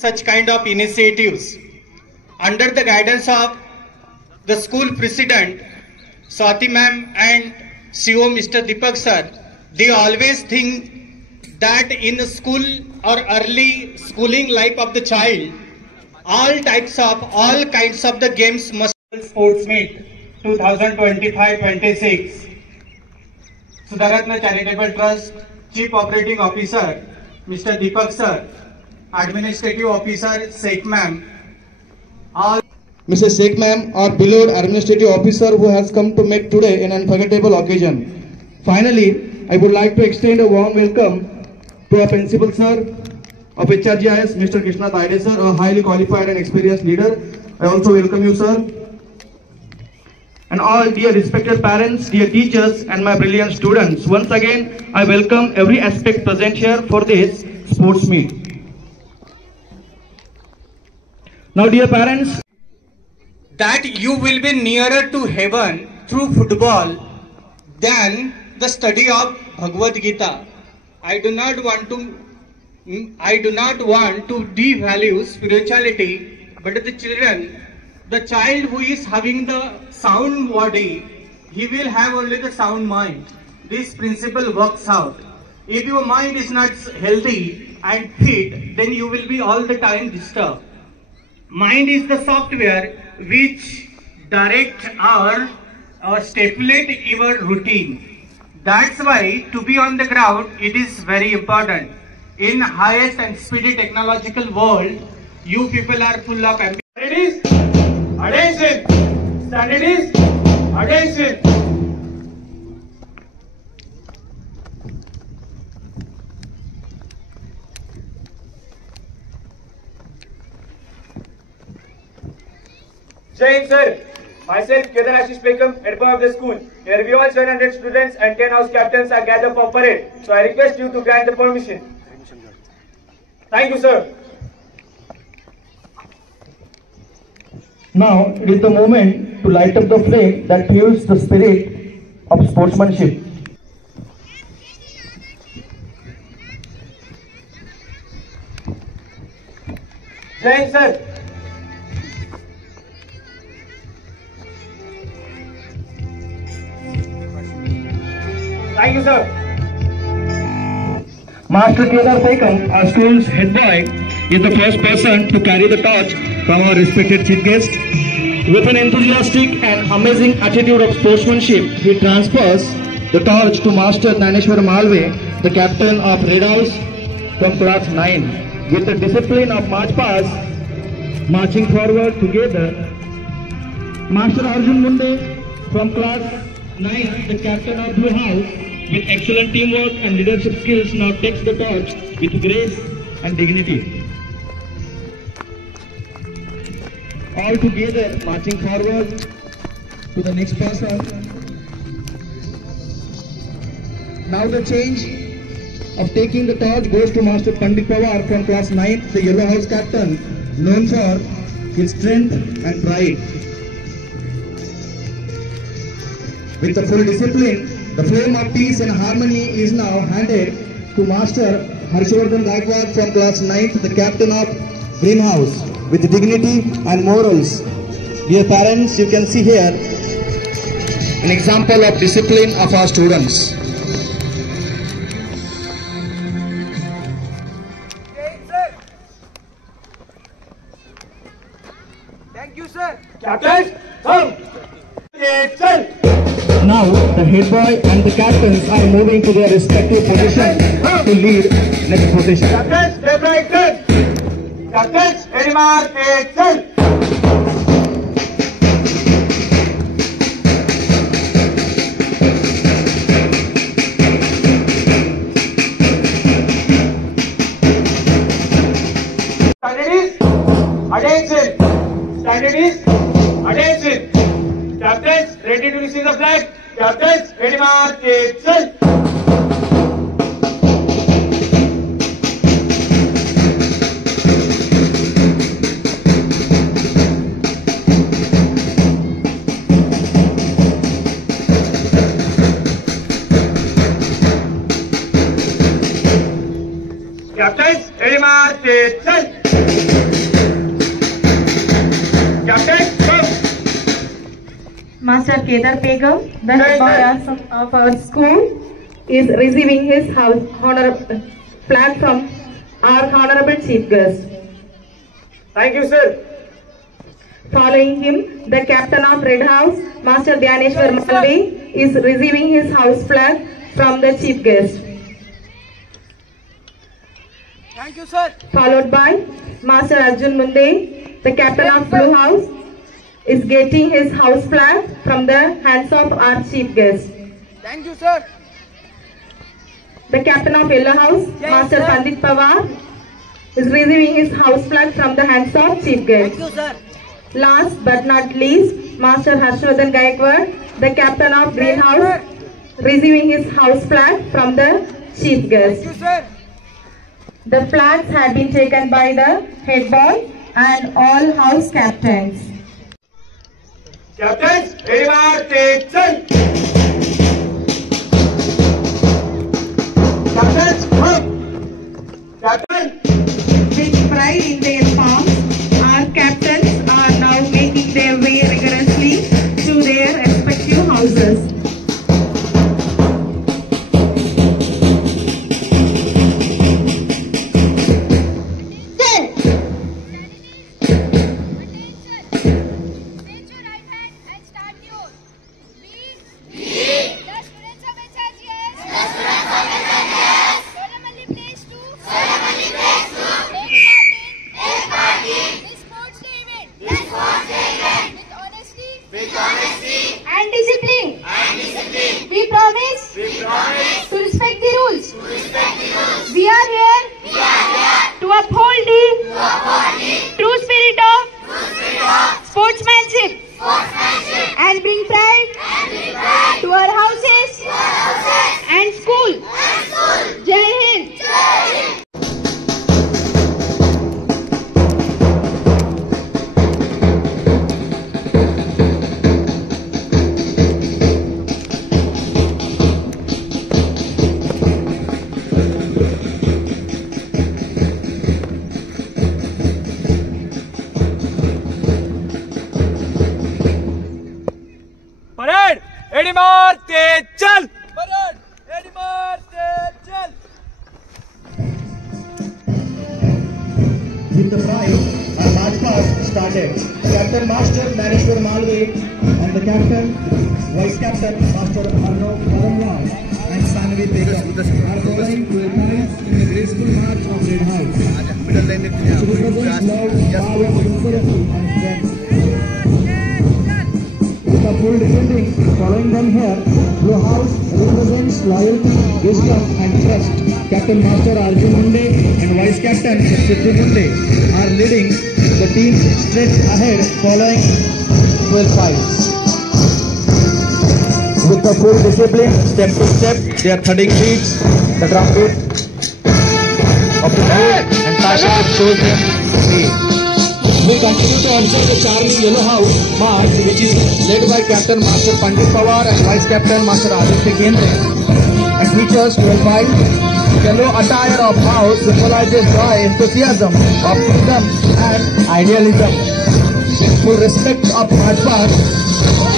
such kind of initiatives under the guidance of the school president Swati ma'am and CO Mr. Deepak sir. They always think that in school or early schooling life of the child, all kinds of the games must be sports meet 2025-26. Sudaratna Charitable Trust Chief Operating Officer Mr. Deepak sir, Administrative Officer Sheikh ma'am, all Mrs. Sheikh ma'am, our beloved administrative officer who has come to make today an unforgettable occasion. Finally, I would like to extend a warm welcome to our principal sir of HRGIS, Mr. Krishna Taide sir, a highly qualified and experienced leader. I also welcome you, sir. And all dear respected parents, dear teachers and my brilliant students. Once again, I welcome every aspect present here for this sports meet. Now, dear parents, that you will be nearer to heaven through football than the study of Bhagavad Gita. I do not want to devalue spirituality, but the child who is having the sound body, he will have only the sound mind. This principle works out. If your mind is not healthy and fit, then you will be all the time disturbed. Mind is the software which direct or stipulate your routine. That's why to be on the ground, it is very important. In highest and speedy technological world, you people are full of ambition. Studies, attention. Studies, attention. Jai Hind, sir. Myself, Kedar Ashish Begum, head boy of the school. Here we all 700 students and 10 house captains are gathered for parade. So I request you to grant the permission. Thank you, sir. now it is the moment to light up the flame that fuels the spirit of sportsmanship. Jai Hind, sir. Thank you, sir. Master Kedar Begum, our school's head boy, is the first person to carry the torch from our respected chief guest. With an enthusiastic and amazing attitude of sportsmanship, he transfers the torch to Master Naneshwar Malve, the captain of Red House from class 9. With the discipline of march past, marching forward together, Master Arjun Munde from class 9, the captain of Blue House, with excellent teamwork and leadership skills, now takes the torch with grace and dignity. All together marching forward to the next person. Now the change of taking the torch goes to Master Pandit Pawar from class 9, the Yellow House captain, known for his strength and pride. With the full discipline, the flame of peace and harmony is now handed to Master Harshvardhan Gaikwad from class 9th, the captain of Greenhouse, with dignity and morals. Dear parents, you can see here an example of discipline of our students. Thank you, sir. Captain, come. Now, the head boy and the captains are moving to their respective positions to lead next position. Captains, left right turn. Captains, ready mark, turn. Attention. Attention. Attention. Captains, ready to receive the flag. Captains, ready mark, action. Captains, ready mark, action. Master Kedar Begum, the head boy of our school, is receiving his flag from our Honorable Chief Guest. Thank you, sir. Following him, the Captain of Red House, Master Dhyaneshwar Malvi, is receiving his house flag from the Chief Guest. Thank you, sir. Followed by Master Arjun Munde, the Captain of Blue House, is getting his house flag from the hands of our Chief Guest. Thank you, sir. The Captain of Yellow House, Master Pandit Pawar, is receiving his house flag from the hands of Chief Guest. Thank you, sir. Last but not least, Master Harshvardhan Gaikwad, the Captain of Green House, receiving his house flag from the Chief Guest. Thank you, sir. The flags have been taken by the head boy and all house captains. Captains, attention! Captains, come! Captain! With pride in their palms, our captains are now making their way rigorously to their respective houses. And bring pride to our houses and school. Jai Hind. Parade! Ready, Marte, chal! Parade! Ready, Marte, chal! With the pride, our march past started. Captain Master Dhyaneshwar Malvi and the Captain, Vice Captain Master Arnav Karamwal and Sanvi Begum are going to advance in the graceful march of Red House. Which represents love, power, sincerity and strength. With a full descending following them here, Blue House represents loyalty, wisdom and trust. Captain Master Arjun Munde and Vice Captain Sidhu Munde are leading the team straight ahead following 12 fights. With the full discipline, step to step, they are thudding beats, the drum beat of the band and passion that shows them speed. We continue to observe the charming Yellow House march, which is led by Captain Master Pandit Pawar and Vice Captain Master Aditya Kendre, and features 12 fights. Yellow attire of house symbolizes joy, enthusiasm, optimism and idealism. With full respect of march past,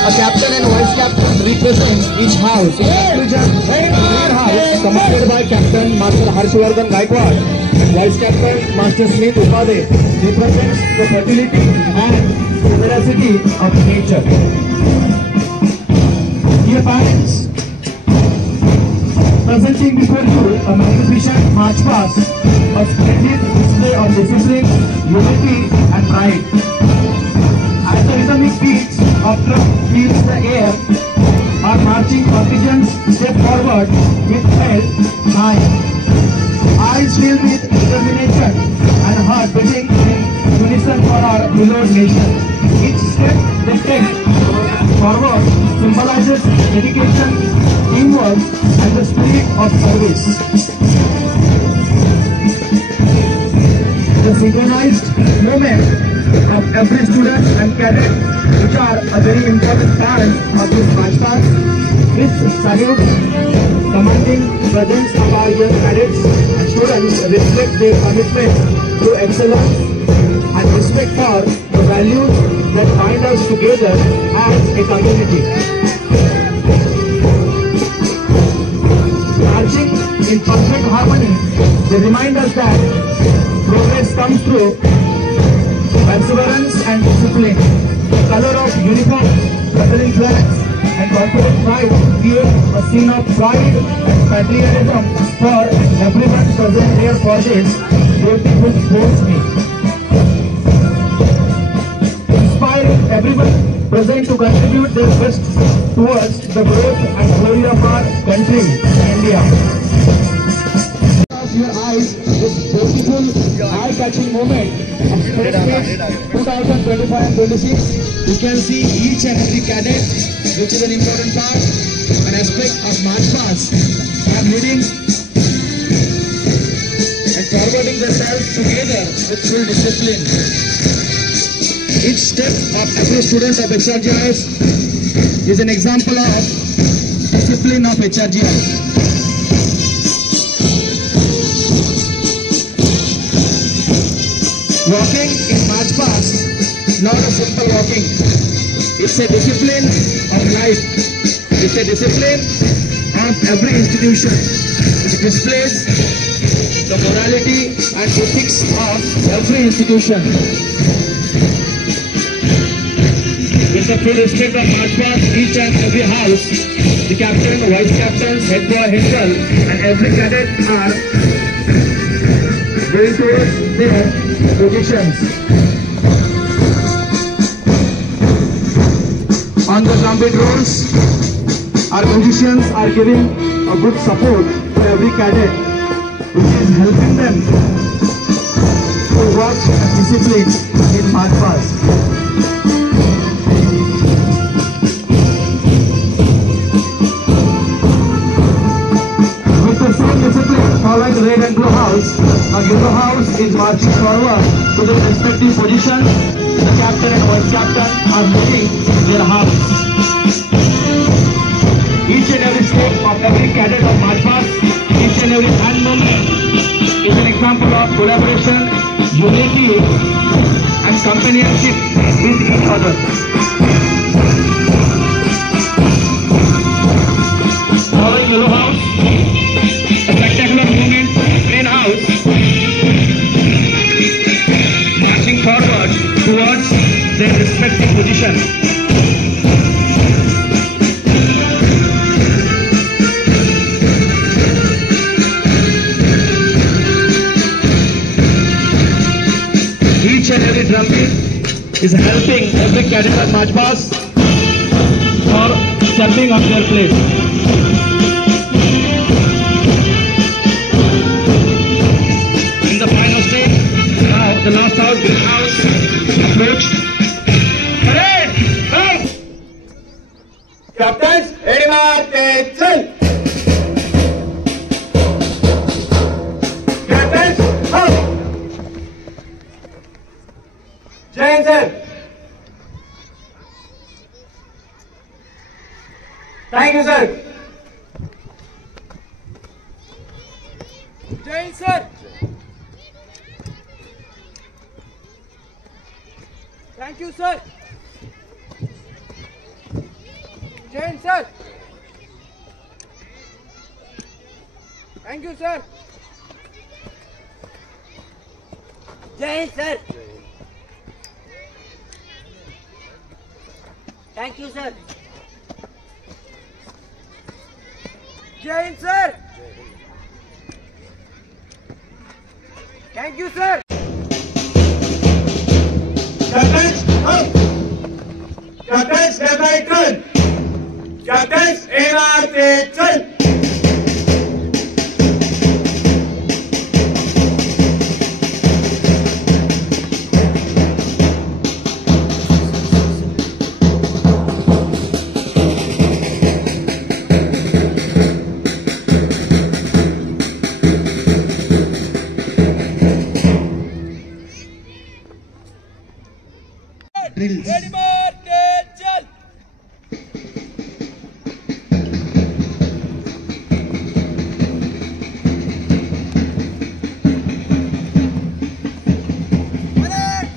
a captain and vice captain represent each house. In conclusion, Green House, commanded by Captain Master Harshvardhan Gaikwad and Vice Captain Master Smith Upade, represents the fertility and veracity of nature. Dear parents, presenting before you a magnificent march past, a splendid display of discipline, unity and pride. As the rhythmic beats of drum fills the air, our marching contingents step forward with head high, eyes filled with determination and heart beating in unison for our beloved nation. Each step they take forward symbolizes dedication, teamwork and the spirit of service. The synchronized movement of every student and cadet, which are a very important part of this march past, this salute, commanding presence of our young cadets and students reflect their commitment to excellence, and respect for the values that bind us together as a community. Marching in perfect harmony, they remind us that progress comes through perseverance and discipline. The color of uniforms, fluttering flags, and corporate pride create a scene of pride and patriotism for everyone present here for this beautiful sports meet. Inspiring everyone present to contribute their best towards the growth and glory of our country, India. Your eyes this beautiful eye-catching moment of Sports Meet 2025 and 26. You can see each and every cadet, which is an important part, an aspect of march past, are leading and forwarding themselves together with full discipline. Each step of every student of HRGIS is an example of discipline of HRGIS. Walking in march past, not a simple walking. It's a discipline of life. It's a discipline of every institution. It displays the morality and ethics of every institution. With the full respect of march past, each and every house, the captain, vice captains, head boy, head girl, and every cadet are going towards their positions. On the trumpet rolls, our musicians are giving a good support to every cadet, which is helping them to work and discipline in march past. With the same discipline following the red and blue house, our yellow house is marching forward to their respective positions. The captain and vice captain are leading their house. Each and every step of every cadet of march past, each and every hand movement is an example of collaboration, unity, and companionship with each other. Following yellow house, a spectacular movement, green house, marching forward towards their respective position. Each and every drum beat is helping every cadet at march past for stepping on their place. The final stage, now the last house, green house, approached. Parade! Go! Captains, ready, march, attention! Captains, out! Jai Hind, sir! Thank you, sir! Jai Hind, sir! Thank you, sir. Jai Hind, sir. Thank you, sir. Jai Hind, sir. Thank you, sir. Jai Hind, sir. Thank you, sir. Captains, out! Captains, left right turn! Captains, AR, turn! Drills. Ready, march, attention! Parade!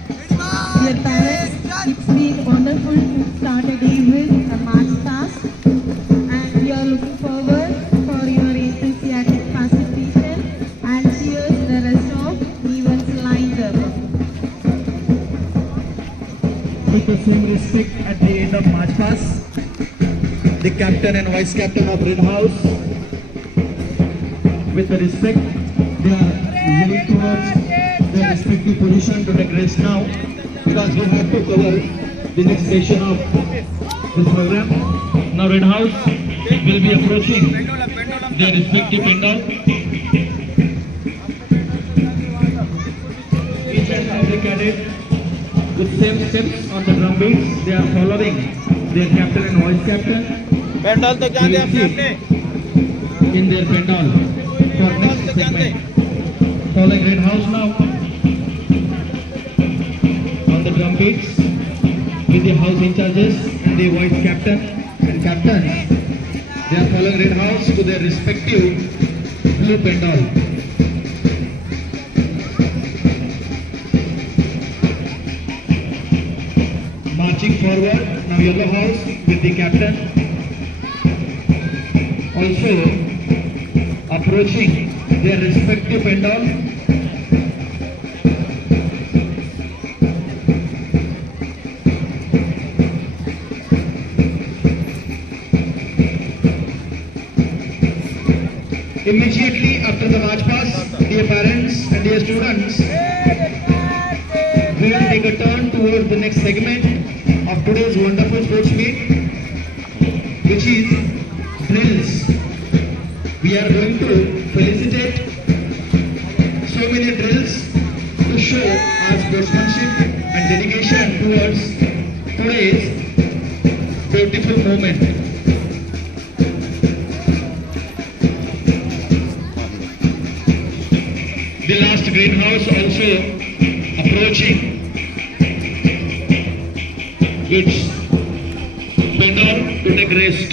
dear parents, it's been wonderful to start a day with a march past, and we are looking forward for your enthusiastic participation and cheers the rest of events lined up. With the same respect at the end of March Pass, the captain and vice captain of Red House, with the respect, they are moving towards their respective position to take rest now, because we have to cover the next session of this program. Now Red House will be approaching their respective pendant. Each and every cadet with same steps on the drum beats, they are following their captain and vice captain. Pandal तक जाते हैं अपने in their pendant for next segment. Following Red House now on the drum beats with the house in charges and the vice captain and captains. They are following Red House to their respective blue pendant. Marching forward, now Yellow House with the captain also approaching their respective pendant. Immediately after the march pass, dear parents and dear students, we will take a turn towards the next segment of today's wonderful sports meet, which is drills. We are going to felicitate so many drills to show our sportsmanship and dedication towards today's beautiful moment. The last greenhouse also approaching its pendant to take rest.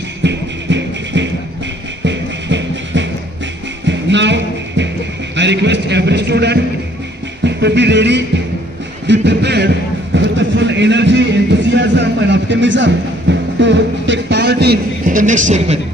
Now, I request every student to be ready, be prepared with the full energy, enthusiasm and optimism to take part in the next segment.